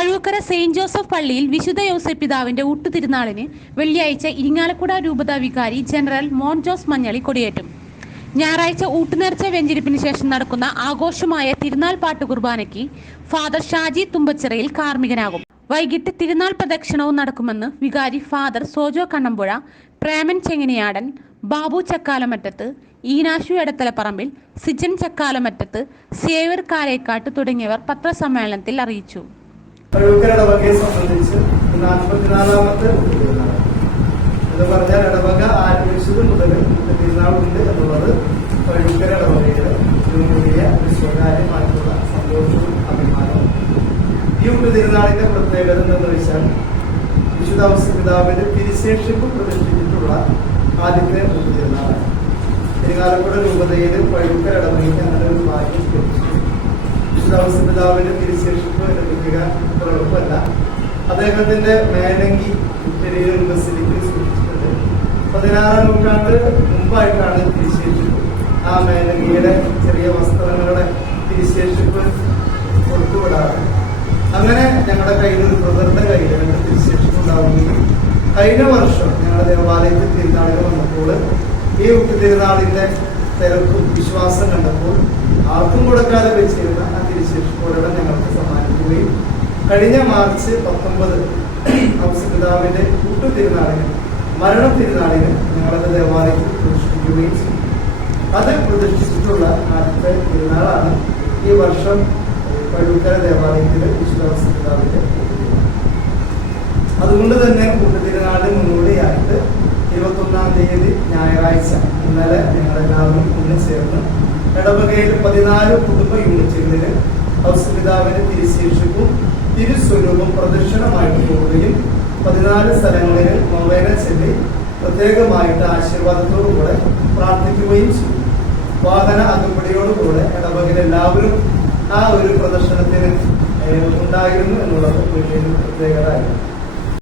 Pazhukkara Saint Joseph പള്ളിയിൽ വിശുദ്ധ യോസേപ്പ് പിതാവിന്റെ ഊട്ടുതിരുനാളിന് വെള്ളിയാഴ്ച ഇരിങ്ങാലക്കുട രൂപതാ വികാരി ജനറൽ മോൻ ജോസ് മഞ്ഞളി കൊടിയേറ്റും. ഞായറാഴ്ച ഊട്ടുനേർച്ച വെഞ്ചരിപ്പിന് ശേഷം നടക്കുന്ന ആഘോഷമായ തിരുനാൾ പാട്ട് കുർബാനയ്ക്ക് ഫാദർ ഷാജി തുമ്പച്ചിറയിൽ കാർമ്മികനാകും. വൈകിട്ട് തിരുനാൾ പ്രദക്ഷിണവും നടക്കുമെന്ന് വികാരി ഫാദർ സോജോ കണ്ണമ്പുഴ, പ്രേമൻ ചെങ്ങനിയാടൻ, ബാബു ചക്കാലമറ്റത്ത്, ഈനാശു എടത്തലപ്പറമ്പിൽ, സിജൻ ചക്കാലമറ്റത്ത്, സേവ്യർ കാരേക്കാട്ട് തുടങ്ങിയവർ പത്രസമ്മേളനത്തിൽ അറിയിച്ചു. പഴുക്കര ഇടവകയെ സംബന്ധിച്ച് 44ാമത്തെ എന്ന് പറഞ്ഞാൽ ഇടവക ആരംഭിച്ചത് മുതൽ തിരുനാളുണ്ട് എന്നുള്ളത് പഴുക്കര ഇടവകയുടെ ഒരു വലിയ സ്വകാര്യമായിട്ടുള്ള സന്തോഷവും അഭിമാനവും. ഈ തിരുനാളിന്റെ പ്രത്യേകത എന്താണെന്ന് വെച്ചാൽ വിശുദ്ധ ഔസേപ്പ് പിതാവിന്റെ തിരുശേഷിപ്പ് പ്രതിഷ്ഠിച്ചിട്ടുള്ള ആദ്യത്തെ തിരുനാളാണ്. ഇരിങ്ങാലക്കുട രൂപതയിൽ പഴുക്കര ഇടവകയ്ക്ക് അങ്ങനെ ഒരു ഭാഗ്യം ലഭിച്ചു. വിശുദ്ധ ഔസേപ്പ് പിതാവിന്റെ തിരുശേഷിപ്പ് ലഭിക്കുക എളുപ്പമല്ല. അദ്ദേഹത്തിന്റെ മേലങ്കി ഇറ്റലിയിൽ ബസിലിക്കയിൽ സൂക്ഷിച്ചിട്ടുണ്ട്. 16ാം നൂറ്റാണ്ട് മുമ്പായിട്ടാണ് തിരുശേഷിപ്പ്. ആ മേലങ്കിയുടെ ചെറിയ വസ്ത്രങ്ങളുടെ തിരുശേഷിപ്പ് കൊടുത്തുവിടാറ്. അങ്ങനെ ഞങ്ങളുടെ കയ്യിൽ ഒരു ബ്രദറിന്റെ കയ്യിൽ രണ്ട് തിരുശേഷിപ്പ് ഉണ്ടാവുകയും കഴിഞ്ഞ വർഷം ഞങ്ങളുടെ ദേവാലയത്തിൽ തിരുനാളിൽ വന്നപ്പോൾ ഈ തിരുനാളിന്റെ തിരക്കും വിശ്വാസം കണ്ടപ്പോൾ ആർക്കും കൊടുക്കാതെ വെച്ചിരുന്ന ആ തിരുശേഷിപ്പോടെ ഞങ്ങൾക്ക് സമ്മാനിക്കുകയും കഴിഞ്ഞ മാർച്ച് 19 ഔസേപ്പ് പിതാവിന്റെ കൂട്ടുതിരുനാളിന് മരണ തിരുനാളിന് ഞങ്ങളുടെ ദേവാലയത്തിൽ പ്രതിഷ്ഠിക്കുകയും ചെയ്തു. അത് പ്രതിഷ്ഠിച്ചിട്ടുള്ള ആദ്യത്തെ തിരുനാളാണ് ഈ വർഷം പഴുക്കര ദേവാലയത്തിലെ വിശുദ്ധ ഔസേപ്പ് പിതാവിന്റെ കൂട്ടുതിരുനാൾ. അതുകൊണ്ട് തന്നെ കൂട്ടുതിരുനാളിന് മുന്നോടിയായിട്ട് 21ാം തീയതി ഞായറാഴ്ച ഇന്നലെ ഞങ്ങളെല്ലാവരും ഒന്ന് ചേർന്ന് ഇടവകയിൽ 14 കുടുംബ യൂണിറ്റുകളിൽ ഔസേപ്പ് പിതാവിന്റെ തിരുശേഷിപ്പും തിരുസ്വരൂപം പ്രദക്ഷിണമായിട്ട് പോവുകയും 14 സ്ഥലങ്ങളിൽ നൊവേന ചൊല്ലി പ്രത്യേകമായിട്ട് ആശീർവാദത്തോടുകൂടെ പ്രാർത്ഥിക്കുകയും ചെയ്തു. വാഹന അകമ്പടിയോടുകൂടെ ഇടവകയിൽ എല്ലാവരും ആ ഒരു പ്രദർശനത്തിന് ഉണ്ടായിരുന്നു എന്നുള്ളത് വലിയൊരു പ്രത്യേകത ആയിരുന്നു.